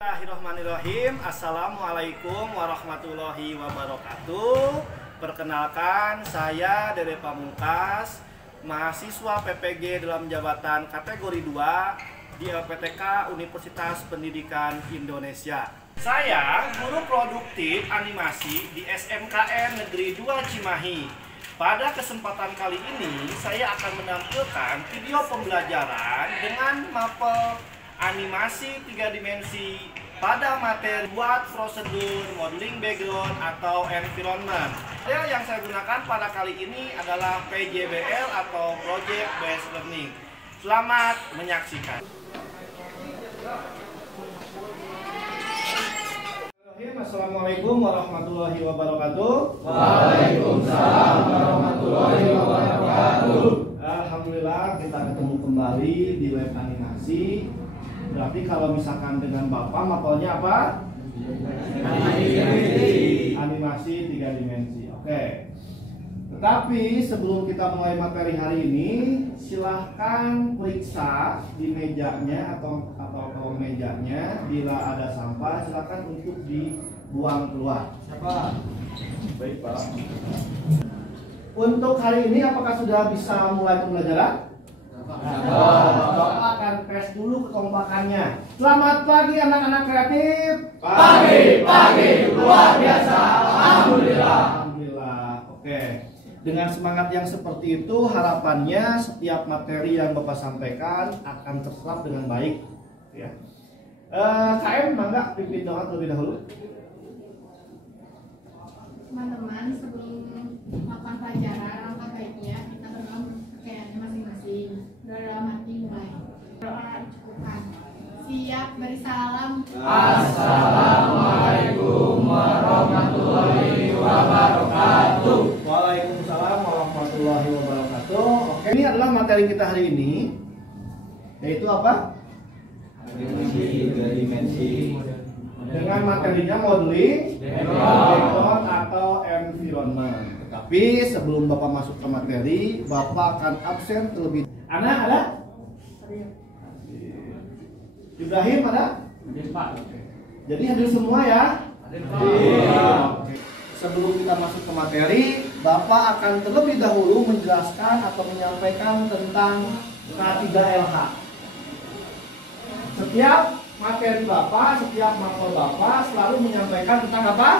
Bismillahirrahmanirrahim. Assalamualaikum warahmatullahi wabarakatuh. Perkenalkan, saya Dede Pamungkas, mahasiswa PPG dalam jabatan kategori 2 di LPTK Universitas Pendidikan Indonesia. Saya guru produktif animasi di SMKN Negeri 2 Cimahi. Pada kesempatan kali ini, saya akan menampilkan video pembelajaran dengan mapel animasi 3 dimensi pada materi buat prosedur modeling background atau environment. Model yang saya gunakan pada kali ini adalah PJBL atau Project Based Learning. Selamat menyaksikan. Assalamualaikum warahmatullahi wabarakatuh. Waalaikumsalam warahmatullahi wabarakatuh. Alhamdulillah kita ketemu kembali di web animasi. Berarti kalau misalkan dengan Bapak mapelnya apa? Animasi 3 dimensi. Oke. Tetapi sebelum kita mulai materi hari ini, silahkan periksa di mejanya atau mejanya. Bila ada sampah, silahkan untuk dibuang keluar. Siapa? Baik, Pak. Untuk hari ini apakah sudah bisa mulai pembelajaran? Bapak akan tes dulu kekompakannya. Selamat pagi anak-anak kreatif. Pagi, luar biasa. Alhamdulillah. Alhamdulillah. Oke. Dengan semangat yang seperti itu, harapannya setiap materi yang Bapak sampaikan akan terserap dengan baik. Ya. KM, mangga pimpin doa terlebih dahulu. Teman-teman, sebelum melakukan pelajaran, langkah baiknya kita berdoa pakaiannya masing-masing. Dalam hati mulai. Doa cukupkan. Siap, beri salam. Assalamualaikum warahmatullahi wabarakatuh. Waalaikumsalam warahmatullahi wabarakatuh. Oke, ini adalah materi kita hari ini, yaitu apa? Animasi 3 dimensi. Dengan materinya modeling, background atau environment. Tapi sebelum Bapak masuk ke materi, Bapak akan absen terlebih. Anak ada? Ibrahim ada? Pak. Jadi hadir semua ya? Oke. Sebelum kita masuk ke materi, Bapak akan terlebih dahulu menjelaskan atau menyampaikan tentang K3LH. Setiap materi Bapak, setiap mapel Bapak selalu menyampaikan tentang apa?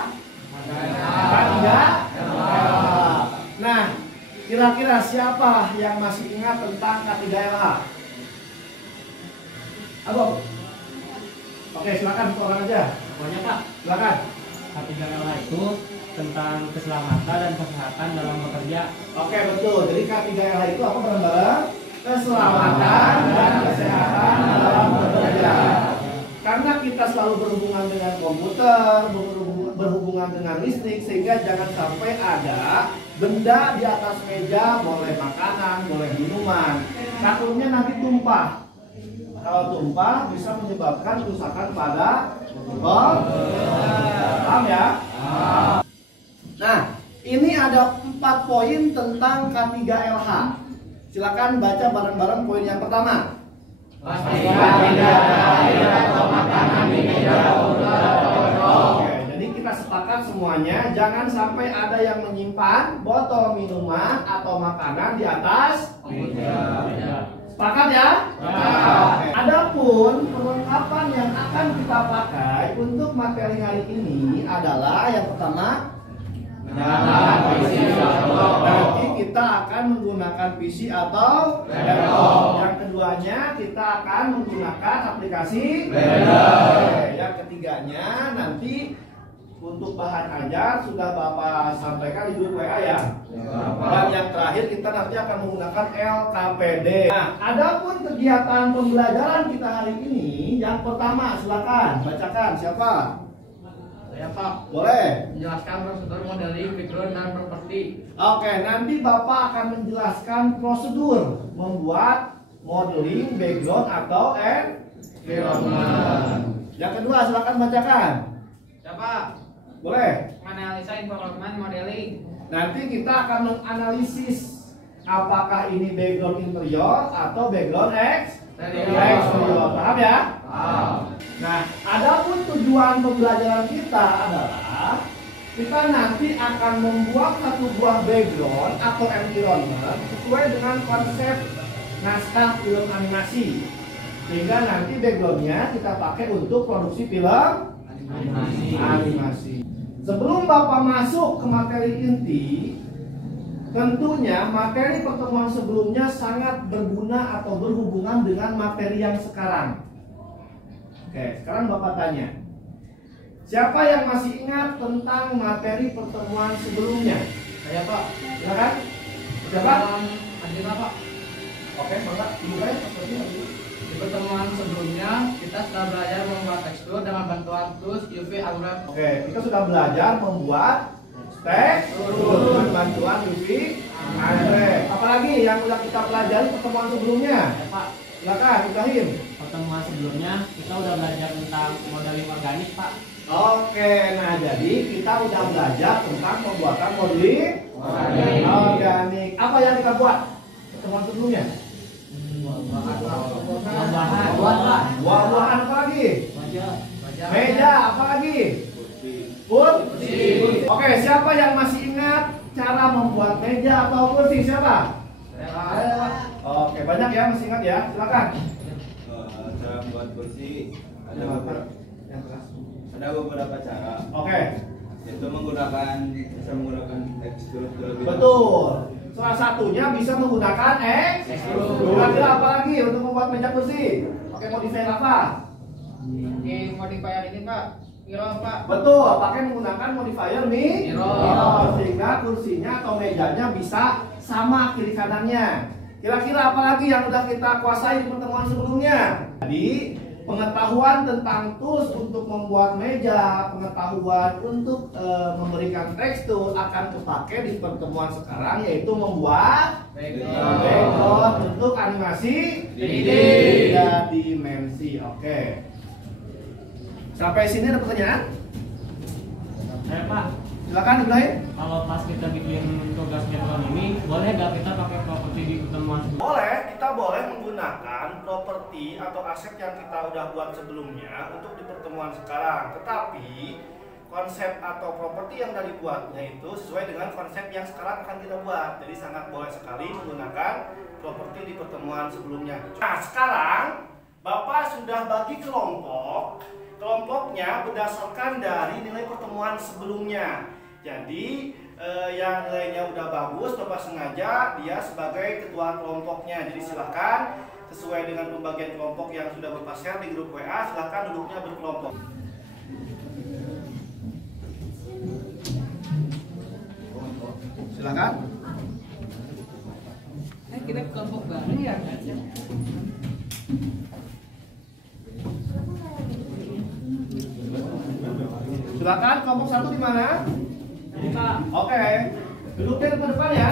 K3LH. Nah, kira-kira siapa yang masih ingat tentang K3LH? Abang? Oke, silakan orang aja. Pokoknya Pak, Silakan. K3LH itu tentang keselamatan dan kesehatan dalam bekerja. Oke, betul. Jadi K3LH itu apa bareng-bareng? Keselamatan dan kesehatan dalam bekerja. Karena kita selalu berhubungan dengan komputer, berhubungan dengan listrik, sehingga jangan sampai ada benda di atas meja, boleh makanan, boleh minuman. Takutnya nanti tumpah. Kalau tumpah bisa menyebabkan kerusakan pada komputer. Paham ya? Nah, ini ada 4 poin tentang K3LH. Silakan baca bareng-bareng poin yang pertama. Pastikan tidak ada air atau makanan di meja komputer. Oke, jadi kita sepakat semuanya, jangan sampai ada yang menyimpan botol minuman atau makanan di atas meja. Sepakat ya? Oke. Adapun perlengkapan yang akan kita pakai untuk materi hari ini adalah yang pertama, nanti kita akan menggunakan PC atau laptop. Yang keduanya kita akan menggunakan aplikasi Blender. Yang ketiganya nanti untuk bahan ajar sudah Bapak sampaikan di grup WA ya. Dan yang terakhir kita nanti akan menggunakan LKPD. Nah, adapun kegiatan pembelajaran kita hari ini, yang pertama silakan bacakan. Siapa? Saya Pak, Boleh. menjelaskan prosedur modeling, background, dan properti. Oke, nanti Bapak akan menjelaskan prosedur membuat modeling, background atau environment. Yang kedua silakan bacakan. Siapa? Boleh. Menganalisa informasi modeling. Nanti kita akan menganalisis apakah ini background interior atau background exterior. Paham ya? Paham. Nah, adapun tujuan pembelajaran kita adalah kita nanti akan membuat satu buah background atau environment sesuai dengan konsep naskah film animasi. Sehingga nanti backgroundnya kita pakai untuk produksi film animasi. Sebelum Bapak masuk ke materi inti, tentunya materi pertemuan sebelumnya sangat berguna atau berhubungan dengan materi yang sekarang. Oke, sekarang Bapak tanya, siapa yang masih ingat tentang materi pertemuan sebelumnya? Saya Pak, silakan. Siapa? Adina Pak. Oke, Bapak. Dimulai. Di pertemuan sebelumnya kita sudah belajar membuat tekstur dengan bantuan tools UV Aurep. Oke, kita sudah belajar membuat tekstur dengan bantuan UV Aurep. Apalagi yang sudah kita pelajari pertemuan sebelumnya? Ya, Pak. Silakan, Ibrahim. Pertemuan sebelumnya kita udah belajar tentang modeling organik, Pak. Oke, nah jadi kita udah belajar tentang pembuatan modeling organik. Apa yang kita buat pertemuan sebelumnya? Buah-buahan apa lagi? Meja apa lagi? Kursi. Oke, siapa yang masih ingat cara membuat meja atau kursi? Siapa? Oke, banyak ya masih ingat ya. Silakan. Cara membuat kursi ada beberapa cara. Oke. Itu bisa menggunakan tekstur terlebih dahulu. Betul. Salah satunya bisa menggunakan tekstur. Kira-kira apa lagi untuk membuat meja kursi? Pakai modifier apa? Di modifier ini Pak, mirror Pak. Betul, pakai menggunakan modifier mirror sehingga kursinya atau mejanya bisa sama kiri kanannya. Kira-kira apa lagi yang sudah kita kuasai di pertemuan sebelumnya? Jadi pengetahuan tentang tools untuk membuat meja, pengetahuan untuk memberikan tekstur akan terpakai di pertemuan sekarang, yaitu membuat background untuk animasi 3 dimensi. Oke. Sampai sini ada pertanyaan? Saya, Pak, Silakan Ibrahim. kalau pas kita bikin tugas background ini, boleh nggak kita pakai properti di pertemuan sebelumnya? Boleh, kita boleh menggunakan properti atau aset yang kita udah buat sebelumnya untuk di pertemuan sekarang. Tetapi konsep atau properti yang dari dibuatnya itu sesuai dengan konsep yang sekarang akan kita buat. Jadi sangat boleh sekali menggunakan properti di pertemuan sebelumnya. Nah, sekarang Bapak sudah bagi kelompok. Kelompoknya berdasarkan dari nilai pertemuan sebelumnya. Jadi yang nilainya udah bagus, Bapak sengaja dia sebagai ketua kelompoknya. Jadi silakan sesuai dengan pembagian kelompok yang sudah Bapak share di grup WA, silakan duduknya berkelompok. Silakan. Kita kelompok baru ya. Silakan kelompok 1 di mana? Ini, Pak. Oke. Duduknya ke depan ya.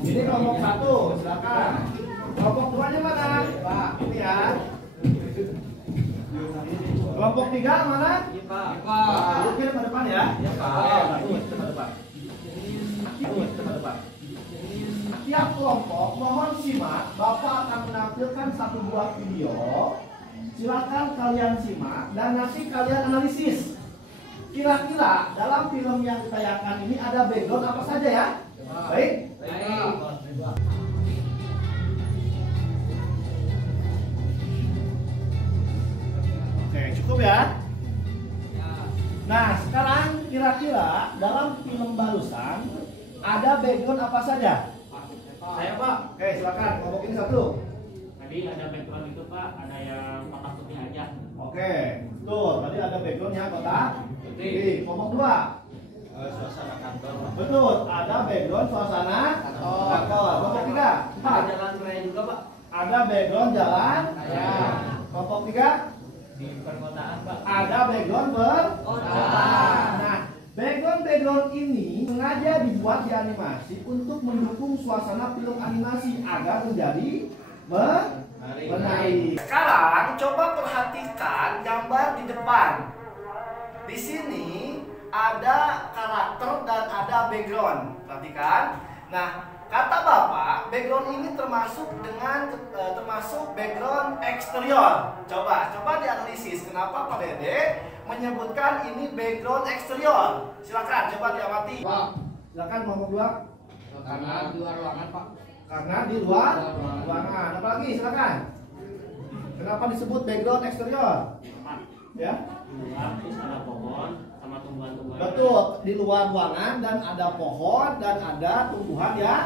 Ini kelompok 1, silakan. Kelompok 2-nya mana? Pak, ini ya. Kelompok 3 mana? Iya, Pak. Duduknya ke depan ya. Iya, Pak. Oke, bagus, ke depan. Tiap kelompok mohon simak, Bapak akan menampilkan satu buah video. Silakan kalian simak dan nanti kalian analisis. Kira-kira dalam film yang ditayangkan ini ada background apa saja ya? Baik? Oke, cukup ya? Nah, sekarang kira-kira dalam film barusan ada background apa saja? Saya, Pak. Oke, silakan kelompok ini 1. Tadi ada background itu, Pak, ada yang kotak putih aja. Oke, betul. Tadi ada background yang kotak putih. Kelompok 2. Suasana kantor. Betul, ada background suasana kantor. Kelompok 3. Ada jalan raya juga Pak. Ada background jalan. Kelompok 3. Di perkotaan, Pak. Ada background perkotaan. Nah, background ini sengaja dibuat di animasi untuk mendukung suasana film animasi agar menjadi menarik. Sekarang coba perhatikan gambar di depan. Di sini ada karakter dan ada background. Perhatikan. Nah, Kata Bapak, background ini termasuk termasuk background eksterior. Coba dianalisis kenapa Pak Dede menyebutkan ini background eksterior. Silakan coba diamati. Pak, Silakan ngomong dua. karena di luar ruangan, Pak. Karena di luar ruangan. Apalagi silakan. Kenapa disebut background eksterior? Ya. Luar, terus ada pohon sama tumbuhan-tumbuhan. Betul, di luar ruangan dan ada pohon dan ada tumbuhan yang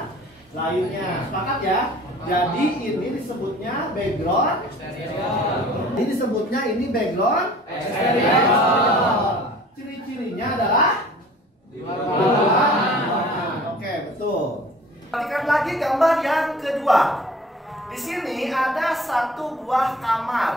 lainnya. Sepakat ya? Jadi ini disebutnya background Eksterior. Ini disebutnya ini background Eksterior. Ciri-cirinya adalah Di luar di luar ruangan. ruangan. Oke, betul. Perhatikan lagi gambar yang kedua. Di sini ada satu buah kamar.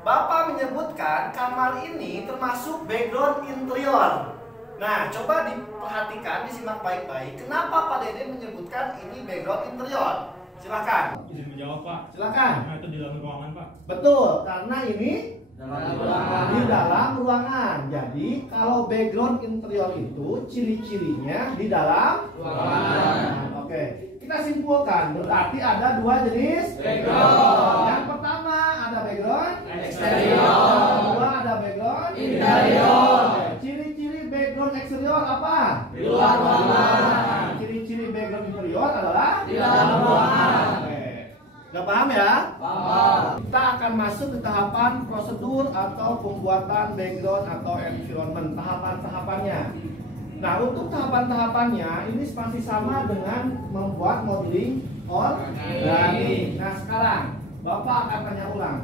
Bapak menyebutkan kamar ini termasuk background interior. Nah, coba diperhatikan, disimak baik-baik. Kenapa Pak Dede menyebutkan ini background interior? Silakan. Izin menjawab, Pak. Silakan. Nah, itu di dalam ruangan, Pak. Betul, karena ini Dalam ruangan. di dalam ruangan. Jadi, kalau background interior itu ciri-cirinya di dalam Ruangan. Oke, kita simpulkan. Berarti ada dua jenis Background. Yang pertama ada background Eksterior. Yang kedua ada background Interior. Oke, ciri-ciri background eksterior apa? Di luar ruangan. Ciri-ciri background interior adalah Di dalam ruangan. Oke, udah paham ya? Paham. Kita akan masuk ke tahapan prosedur atau pembuatan background atau environment. Tahapan-tahapannya. Nah, untuk tahapan-tahapannya ini masih sama dengan membuat modeling organik. Nah, sekarang Bapak akan tanya ulang.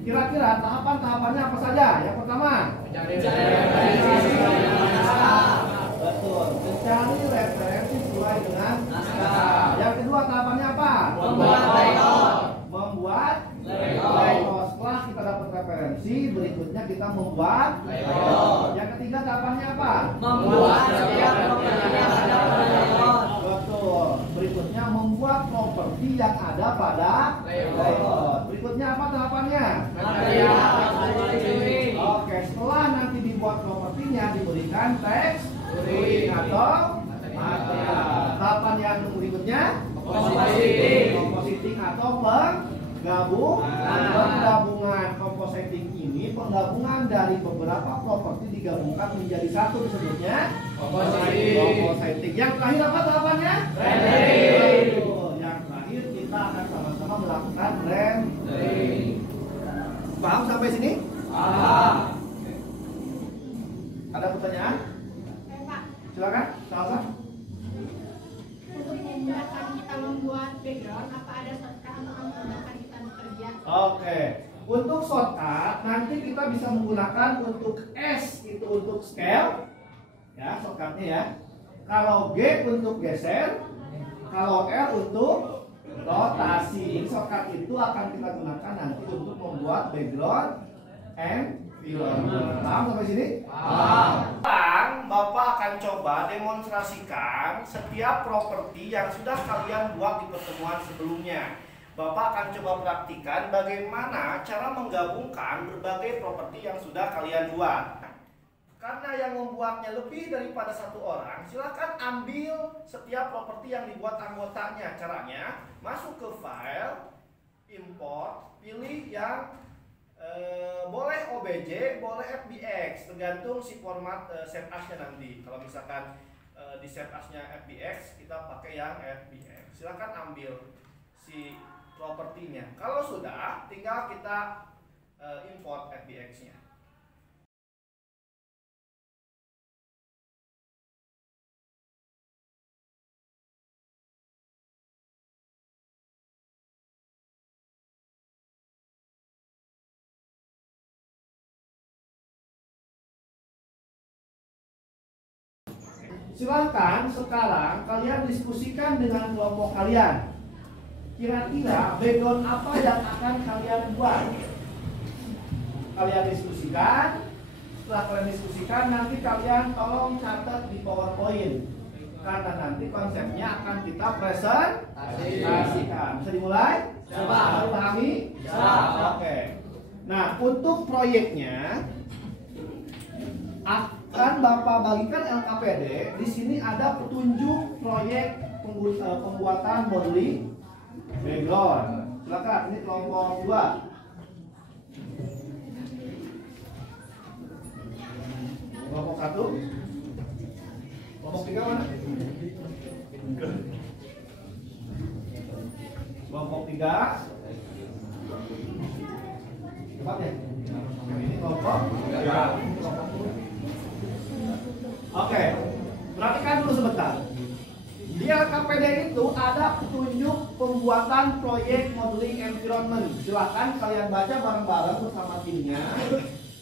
Kira-kira tahapan-tahapannya apa saja? Yang pertama, Mencari referensi naskah. betul, mencari referensi sesuai dengan naskah. Yang kedua tahapannya apa? Membuat layout. Membuat Layout. layout. Setelah kita dapat referensi, berikutnya kita membuat Layout. Yang ketiga tahapannya apa? Membuat setiap properti yang ada pada layout. Betul. Berikutnya membuat properti yang ada pada layout. Berikutnya apa tahapannya? Material manufacturing. Oke, setelah nanti dibuat propertinya diberikan teks atau material. Tahapan yang berikutnya compositing atau penggabungan. Compositing ini penggabungan dari beberapa properti digabungkan menjadi satu, disebutnya compositing. Yang terakhir apa tahapannya? Rendering. Betul. Yang terakhir kita akan sama-sama melakukan rendering. Paham sampai sini? Paham. Ada pertanyaan? Pak, Silakan, Salsa. untuk memudahkan kita membuat background, apa ada shortcut atau memudahkan kita bekerja? Oke. Untuk shortcut nanti kita bisa menggunakan untuk S itu untuk scale, ya shortcutnya ya. Kalau G untuk geser, kalau R untuk rotasi. Shortcut itu akan kita gunakan nanti untuk membuat background environment. Paham sampai sini? Paham. Sekarang Bapak akan coba demonstrasikan setiap properti yang sudah kalian buat di pertemuan sebelumnya. Bapak akan coba praktikan bagaimana cara menggabungkan berbagai properti yang sudah kalian buat. Karena yang membuatnya lebih daripada satu orang, silakan ambil setiap properti yang dibuat anggotanya. Caranya, masuk ke file, import, pilih yang boleh OBJ, boleh FBX, tergantung si format set as-nya nanti. Kalau misalkan di set as-nya FBX, kita pakai yang FBX. Silakan ambil si propertinya. Kalau sudah, tinggal kita import FBX-nya. Silahkan sekarang kalian diskusikan dengan kelompok kalian. Kira-kira background apa yang akan kalian buat? Kalian diskusikan. Setelah kalian diskusikan, nanti kalian tolong catat di PowerPoint. Karena nanti konsepnya akan kita presentasikan. Bisa dimulai? Coba. Pahami? Siap. Oke. Nah, untuk proyeknya akan Bapak bagikan LKPD. Di sini ada petunjuk proyek pembuatan modeling background. Silakan, ini kelompok 2. Kelompok 1. Kelompok 3 mana? Kelompok 3. Cepat ya. Ini kelompok 3. Oke. Perhatikan dulu sebentar. Di LKPD itu ada petunjuk pembuatan proyek modeling environment. Silakan kalian baca bareng-bareng bersama timnya.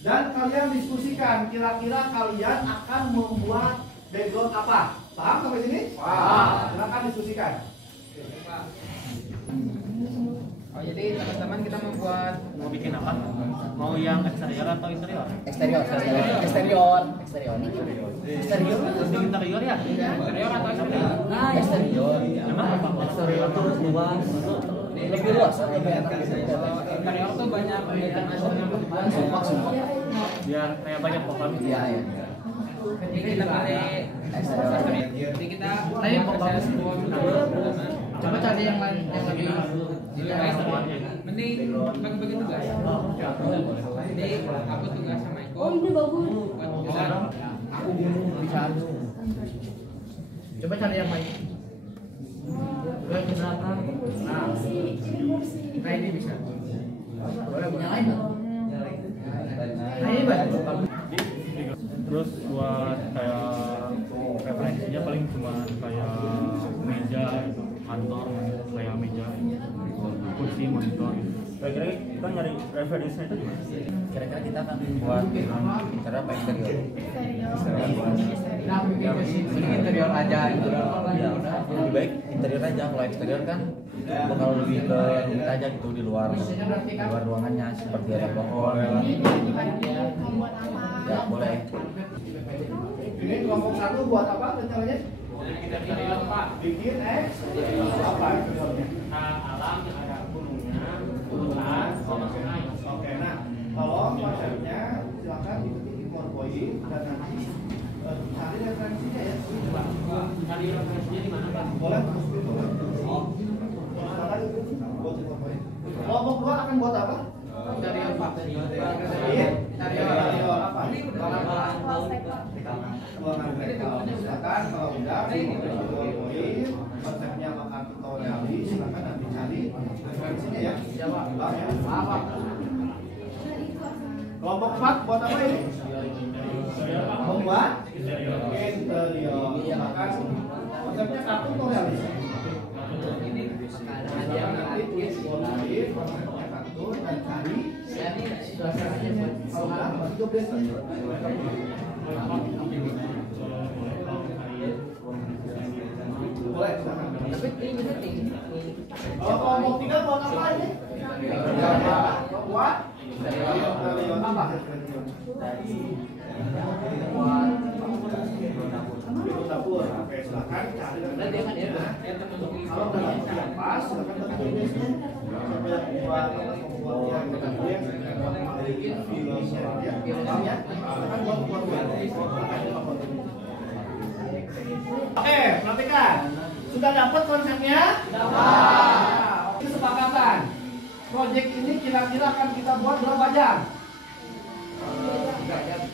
Dan kalian diskusikan kira-kira kalian akan membuat background apa? Paham sampai sini? Paham. Silakan diskusikan. Oh, jadi teman-teman kita Mau bikin apa? Mau yang eksterior atau interior? Eksterior. Terus di interior ya? interior atau eksterior? Nah, eksterior. Emang apa? Eksterior terus luas. Lebih luas, lebih enak. Interior tuh banyak Sumpah. Biar kayak banyak pokok gitu. Iya. Jadi kita pilih Eksterior. Jadi kita coba cari yang lain yang lebih mending bagi-bagi tugas. Jadi aku tugas sama Eko. Oh, ini bagus. Aku bisa. Coba cari yang lain. Nah ini bisa. Boleh nyalain nggak? Nah ini bagus. Terus buat kayak referensinya paling cuma kayak meja gitu, kantor kayak meja, kursi, monitor gitu. Kira-kira kita nyari referensinya itu gimana? Kira-kira kita akan buat interior apa eksterior? Mending interior aja. Ya, lebih baik interior aja. Kalau eksterior kan bakal lebih ke rumit aja gitu di luar ruangannya seperti ada pohon. Membuat apa? Ya boleh. Ini kelompok 1 buat apa rencananya? Bikin apa interiornya? Alam yang ada gunungnya, hutan, Oke, nah kalau konsepnya silakan diketik di PowerPoint dan nanti cari referensinya ya. Cari referensinya di mana, Pak? Boleh? Silakan buat di PowerPoint. Kelompok 2 akan buat apa? Dari apa? Interior apa? Ruangan mereka. Silakan kalau udah di PowerPoint konsepnya bakal tutorialis, silakan nanti cari referensinya ya. Bang ya. Apa? Kelompok 4 buat apa ini? Membuat interior. Silakan konsepnya satu tutorialis. Nanti tulis PowerPoint konsepnya satu dan cari suasananya buat kalau nggak bagi job desk. Boleh, silakan. Tapi ini penting. Kalau kelompok 3 buat apa ini? Buat interior apa? Dapur. Oke, silakan cari referensinya. Kalau udah yang pas, silakan bagi job desk-nya. Sampai buat yang Oke, perhatikan. Sudah dapat konsepnya? Dapat. Kesepakatan. Proyek ini kira-kira akan kita buat berapa jam?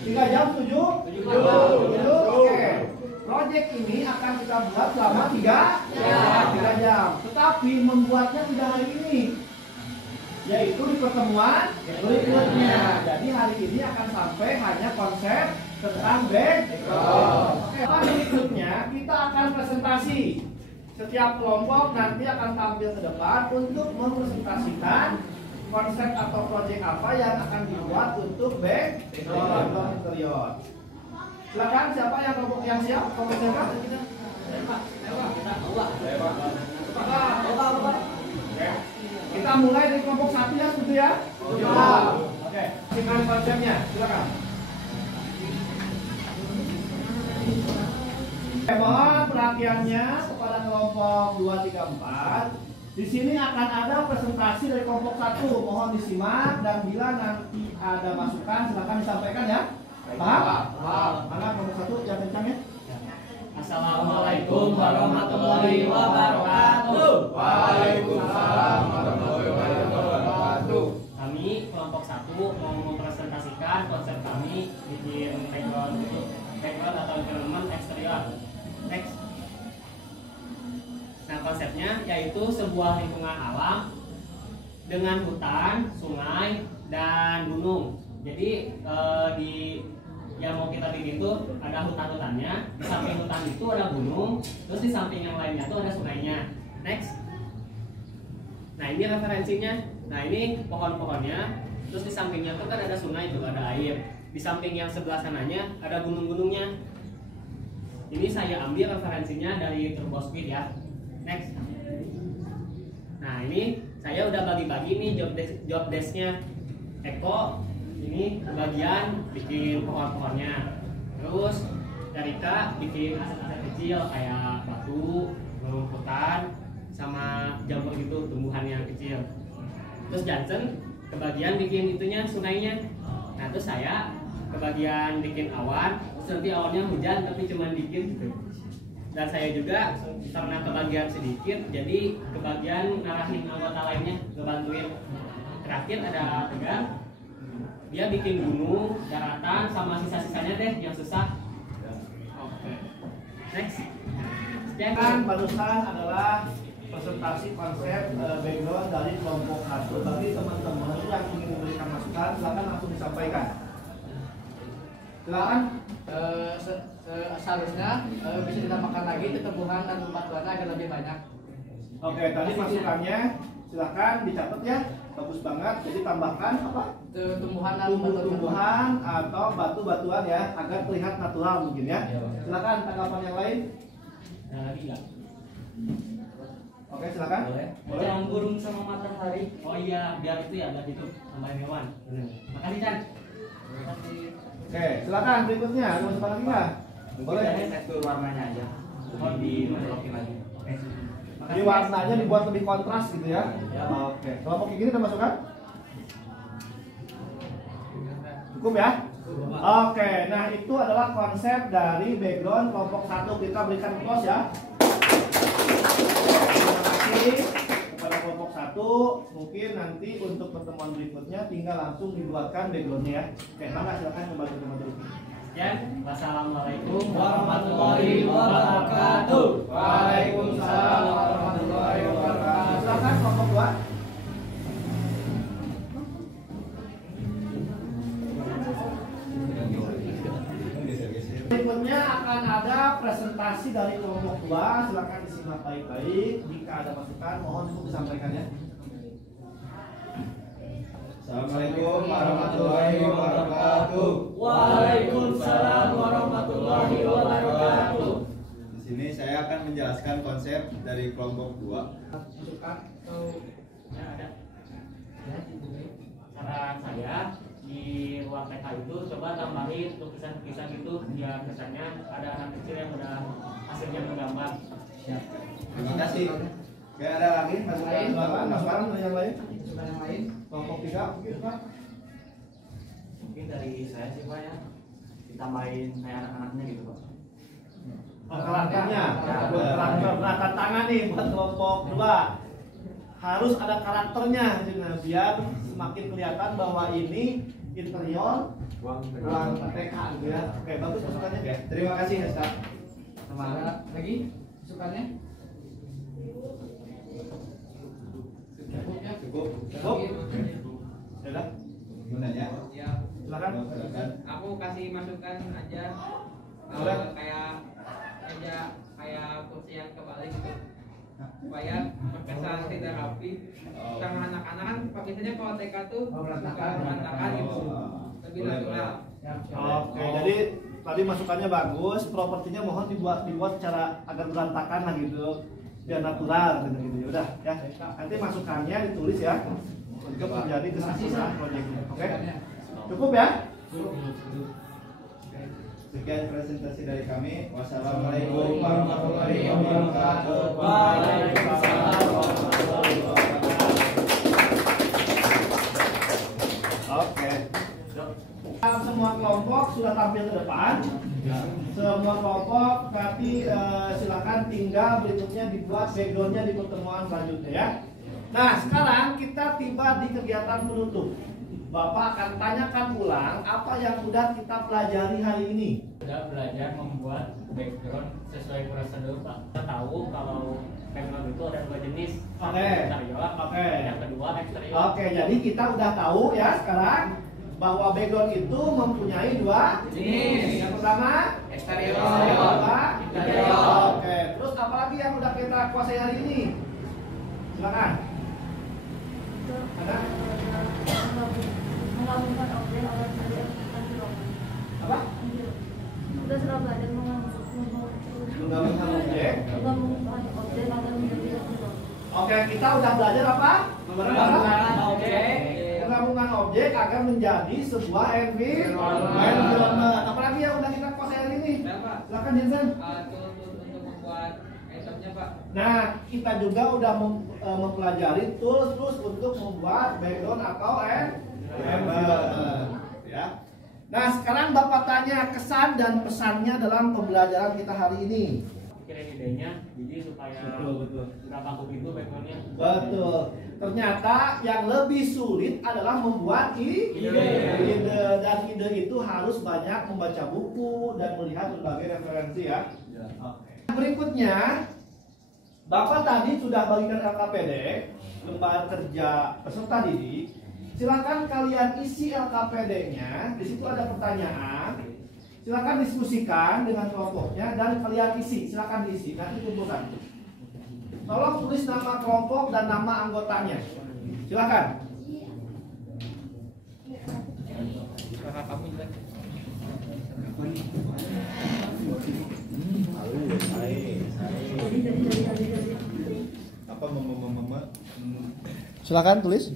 3 jam, 7? 7. Oke. Proyek ini akan kita buat selama 3 jam. Tetapi membuatnya tidak hari ini, yaitu di pertemuan berikutnya. Jadi hari ini akan sampai hanya konsep tentang background. Berikutnya kita akan presentasi. Setiap kelompok nanti akan tampil ke depan untuk mempresentasikan konsep atau proyek apa yang akan dibuat untuk background interior. Silakan, siapa yang kelompok yang siap? Kelompok siapa? Kita mulai dari kelompok 1 ya, setuju ya? Oke, dengan konsepnya, silakan. Mohon perhatiannya kepada kelompok 2, 3, 4. Di sini akan ada presentasi dari kelompok 1. Mohon disimak dan bila nanti ada masukan silakan disampaikan ya. Paham? Anak nomor 1 yang kencang ya. Assalamualaikum warahmatullahi wabarakatuh. Waalaikumsalam warahmatullahi wabarakatuh. Kami kelompok 1 mau mempresentasikan konsep kami bikin background atau environment eksterior. Next. Nah, konsepnya yaitu sebuah lingkungan alam dengan hutan, sungai, dan gunung. Jadi di yang mau kita bikin tuh ada hutan-hutannya, di samping hutan itu ada gunung, terus di samping yang lainnya tuh ada sungainya. Next. Nah, ini referensinya. Nah, ini pohon-pohonnya, terus di sampingnya tuh kan ada sungai juga ada air. Di samping yang sebelah sananya ada gunung-gunungnya. Ini saya ambil referensinya dari Turbosquid ya. Next. Nah, ini saya udah bagi-bagi nih job desk-nya. Eko ini bagian bikin pohon-pohonnya. Terus Erika bikin aset-aset kecil kayak batu, rumputan, sama jamur gitu, tumbuhan yang kecil. Terus Johnson kebagian bikin itunya sungainya. Nah, terus saya kebagian bikin awan. Terus nanti awannya hujan tapi cuma dikit gitu. Dan saya juga karena kebagian sedikit, jadi kebagian ngarahin anggota lainnya, ngebantuin. Terakhir ada Tegar, dia bikin gunung, daratan, sama sisa-sisanya deh yang susah. Oke. Next. Kan barusan adalah presentasi konsep background dari kelompok 1. Bagi teman-teman yang ingin memberikan masukan, silakan langsung disampaikan. Silakan. Seharusnya bisa ditambahkan lagi ketumbuhan dan tumbuhan agar lebih banyak. Oke, tadi masukannya silakan dicatat ya. Bagus banget. Jadi tambahkan apa? Tumbuhan dan Tumbuh-tumbuhan atau batu-batuan ya, agar terlihat natural mungkin ya. Silakan tanggapan yang lain. Lagi nggak? Oke, silakan. Boleh. Jangan burung sama matahari. Oh iya, biar itu ya, biar itu tambahin hewan. Makasih Chan. Oke, silakan berikutnya. Ada masukan lagi nggak? Boleh. Tekstur warnanya aja. Di blokin lagi. Jadi warnanya dibuat lebih kontras gitu ya. Oke. Kelompok kayak gini ada masukan? Cukup ya? Oke, nah itu adalah konsep dari background kelompok 1. Kita berikan close ya. Terima kasih kepada kelompok 1. Mungkin nanti untuk pertemuan berikutnya tinggal langsung dibuatkan backgroundnya ya. Oke, mangga silakan kembali ke teman dulu. Ya, wassalamualaikum warahmatullahi wabarakatuh. Waalaikumsalam warahmatullahi wabarakatuh. Silakan kelompok 2. Berikutnya akan ada presentasi dari kelompok 2. Silakan disimak baik-baik. Jika ada masukan, mohon untuk disampaikan ya. Assalamualaikum warahmatullahi wabarakatuh. Waalaikumsalam warahmatullahi wabarakatuh. Di sini saya akan menjelaskan konsep dari kelompok 2. Masukan atau Ya, ada. Saran saya di ruang TK itu coba tambahin lukisan-lukisan gitu biar kesannya ada anak kecil yang udah hasilnya menggambar. Terima kasih. Oke, ada lagi masukan? Silakan masukan dari yang lain. masukan yang lain? Kelompok 3 mungkin Pak. Mungkin dari saya sih Pak ya, ditambahin kayak anak-anaknya gitu Pak. Oh, karakternya. Buat karakter. Nah, tantangan nih buat kelompok 2. Harus ada karakternya nah, biar semakin kelihatan bahwa ini interior ruang TK gitu ya. Oke, bagus masukannya. Oke, terima kasih Ustaz. Ada lagi masukannya? Cukup ya? Cukup. Cukup. Ya udah. Gunanya. Ya. Silakan. Silakan. Aku kasih masukan aja. Boleh. Kayak meja, kayak kursi yang kebalik gitu. Supaya terkesan tidak rapi. Sama anak-anak kan biasanya kalau TK tuh berantakan gitu. Lebih natural. Oke, jadi tadi masukannya bagus, propertinya mohon dibuat secara agak berantakan lah gitu, biar natural gitu. Ya udah ya. Nanti masukannya ditulis ya untuk menjadi kesimpulan proyeknya. Oke. Cukup ya? Sekian presentasi dari kami. Wassalamualaikum warahmatullahi wabarakatuh. Waalaikumsalam warahmatullahi wabarakatuh. Oke. Semua kelompok sudah tampil ke depan. Semua kelompok nanti silakan tinggal berikutnya dibuat backgroundnya di pertemuan selanjutnya ya. Nah sekarang kita tiba di kegiatan penutup. Bapak akan tanyakan ulang apa yang sudah kita pelajari hari ini. Sudah belajar membuat background sesuai prosedur Pak. Kita tahu kalau background itu ada dua jenis. Oke. Interior. Oke. Yang kedua eksterior. Oke, jadi kita udah tahu ya sekarang bahwa background itu mempunyai dua jenis. Yang pertama Eksterior. yang kedua Interior. Oke, terus apa lagi yang udah kita kuasai hari ini? Silakan. Ada? Menggabungkan objek oleh objek Apa? sudah belajar Menggabungkan objek. menggabungkan objek agar menjadi satu. Oke, kita udah belajar apa? Menggabungkan objek. Menggabungkan objek agar menjadi sebuah environment. Apalagi yang udah kita kuasai hari ini? Ya, Pak. Silakan Jensen. Tool untuk membuat itemnya, Pak. Nah, kita juga udah mempelajari tools untuk membuat background atau environment, ya. Nah, sekarang Bapak tanya kesan dan pesannya dalam pembelajaran kita hari ini. Pikirin idenya, jadi supaya Betul. nggak kaku gitu backgroundnya. Betul. Ternyata yang lebih sulit adalah membuat ide. Dan ide itu harus banyak membaca buku dan melihat berbagai referensi ya. Oke. Berikutnya, Bapak tadi sudah bagikan LKPD, lembar kerja peserta didik. Silakan kalian isi LKPD-nya. Di situ ada pertanyaan. Silakan diskusikan dengan kelompoknya dan kalian isi. Silakan diisi. Nanti kumpulkan. Tolong tulis nama kelompok dan nama anggotanya. Silakan. Kakak kamu juga. Apa mama Silakan tulis.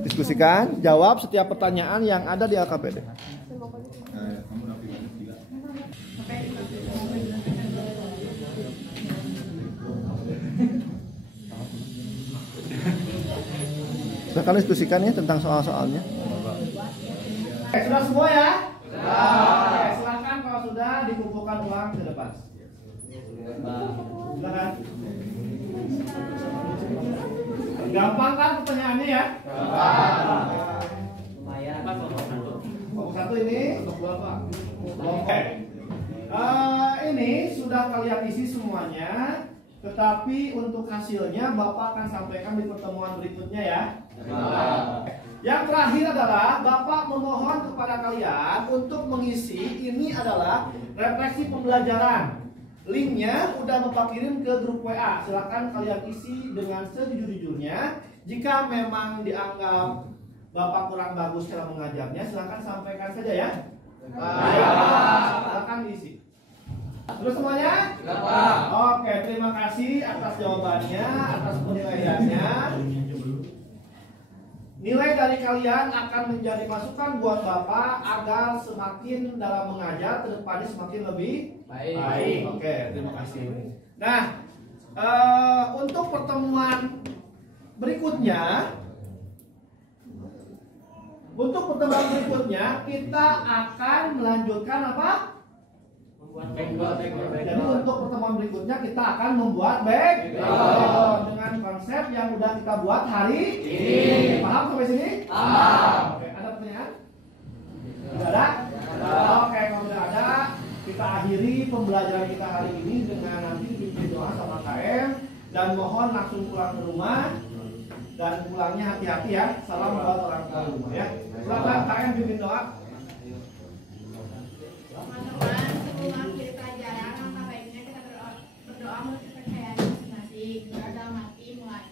Diskusikan, jawab setiap pertanyaan yang ada di LKPD. kamu rapi banget juga. Silakan diskusikan ya tentang soal-soalnya. Sudah semua ya? Oke, silakan kalau sudah dikumpulkan ulang ke depan. Silakan. Gampang kan pertanyaannya ya? Lumayan Pak, kelompok satu. Kelompok satu ini untuk Bapak. Oke. Ini sudah kalian isi semuanya, tetapi untuk hasilnya Bapak akan sampaikan di pertemuan berikutnya ya. Yang terakhir adalah Bapak memohon kepada kalian untuk mengisi, ini adalah refleksi pembelajaran. Linknya udah Bapak kirim ke grup WA. Silakan kalian isi dengan sejujur-jujurnya. Jika memang dianggap Bapak kurang bagus cara mengajarnya, silakan sampaikan saja ya. Silakan diisi. Terus semuanya? Oke, terima kasih atas jawabannya, atas penilaiannya. Nilai dari kalian akan menjadi masukan buat Bapak agar semakin dalam mengajar ke depannya semakin lebih baik. Oke, terima kasih. Nah, untuk pertemuan berikutnya, kita akan melanjutkan apa? Membuat background. Jadi untuk pertemuan berikutnya kita akan membuat background dengan konsep yang udah kita buat hari ini. Paham sampai sini? Paham. Oke, ada pertanyaan? Tidak ada? Oke, kalau tidak ada, kita akhiri pembelajaran kita hari ini dengan nanti pimpin doa sama KM dan mohon langsung pulang ke rumah dan pulangnya hati-hati ya. Salam buat orang tua rumah ya. Silakan KM pimpin doa. Teman-teman, sebelum akhir pelajaran, langkah baiknya kita berdoa menurut kepercayaan masing-masing. Berdoa dalam hati mulai.